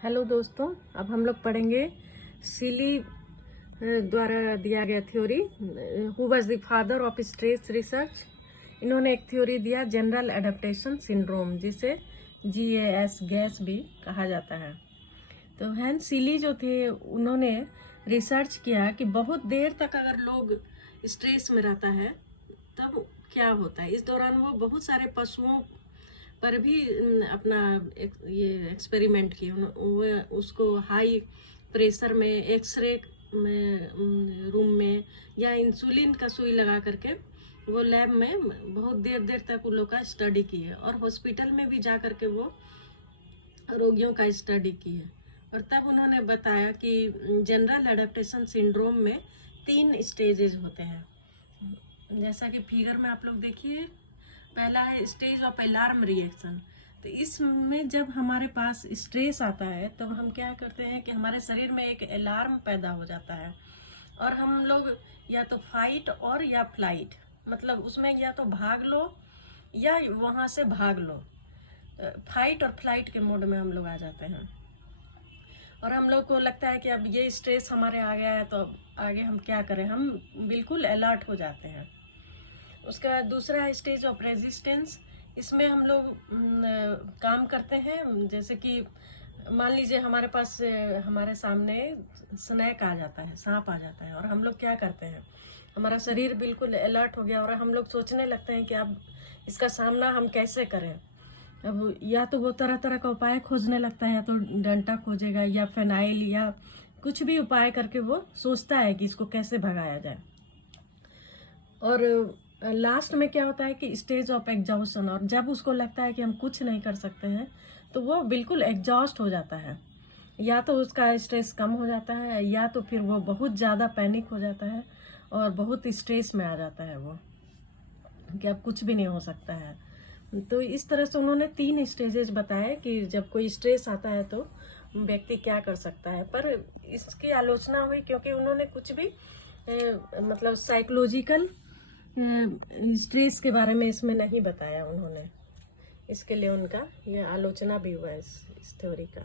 Hello दोस्तों, अब हम लोग पढ़ेंगे सीली द्वारा दिया गया theory. Who was the father of stress research. इन्होंने एक थ्योरी दिया जनरल एडेप्टेशन सिंड्रोम, जिसे GAS गैस भी कहा जाता है। तो हैंस सीली जो थे उन्होंने रिसर्च किया कि बहुत देर तक अगर लोग स्ट्रेस में रहता है तब क्या होता है। इस दौरान वो बहुत सारे पशुओं पर भी अपना ये एक्सपेरिमेंट किए। वो उसको हाई प्रेशर में एक्सरे में रूम में या इंसुलिन का सुई लगा करके वो लैब में बहुत देर देर तक उन लोग का स्टडी किए, और हॉस्पिटल में भी जा करके वो रोगियों का स्टडी किए। और तब उन्होंने बताया कि जनरल एडेप्टेशन सिंड्रोम में 3 स्टेजेस होते हैं। जैसा कि फिगर में आप लोग देखिए, पहला है स्टेज ऑफ अलार्म रिएक्शन। तो इसमें जब हमारे पास स्ट्रेस आता है तब हम क्या करते हैं कि हमारे शरीर में एक अलार्म पैदा हो जाता है, और हम लोग या तो फाइट और या फ्लाइट, मतलब उसमें या तो भाग लो या वहाँ से भाग लो, फाइट और फ्लाइट के मोड में हम लोग आ जाते हैं। और हम लोग को लगता है कि अब ये स्ट्रेस हमारे आ गया है तो आगे हम क्या करें, हम बिल्कुल अलर्ट हो जाते हैं। उसके बाद दूसरा है स्टेज ऑफ रेजिस्टेंस। इसमें हम लोग काम करते हैं, जैसे कि मान लीजिए हमारे पास हमारे सामने स्नैक आ जाता है, सांप आ जाता है, और हम लोग क्या करते हैं, हमारा शरीर बिल्कुल अलर्ट हो गया और हम लोग सोचने लगते हैं कि अब इसका सामना हम कैसे करें। अब या तो वो तरह तरह का उपाय खोजने लगता है, या तो डंडा खोजेगा या फिनाइल या कुछ भी उपाय करके वो सोचता है कि इसको कैसे भगाया जाए। और लास्ट में क्या होता है कि स्टेज ऑफ एग्जॉस्शन, और जब उसको लगता है कि हम कुछ नहीं कर सकते हैं तो वो बिल्कुल एग्जॉस्ट हो जाता है। या तो उसका स्ट्रेस कम हो जाता है या तो फिर वो बहुत ज़्यादा पैनिक हो जाता है और बहुत स्ट्रेस में आ जाता है वो, कि अब कुछ भी नहीं हो सकता है। तो इस तरह से उन्होंने 3 स्टेजेस बताए कि जब कोई स्ट्रेस आता है तो व्यक्ति क्या कर सकता है। पर इसकी आलोचना हुई क्योंकि उन्होंने कुछ भी मतलब साइकोलॉजिकल स्ट्रेस के बारे में इसमें नहीं बताया उन्होंने। इसके लिए उनका ये आलोचना भी हुआ इस थ्योरी का।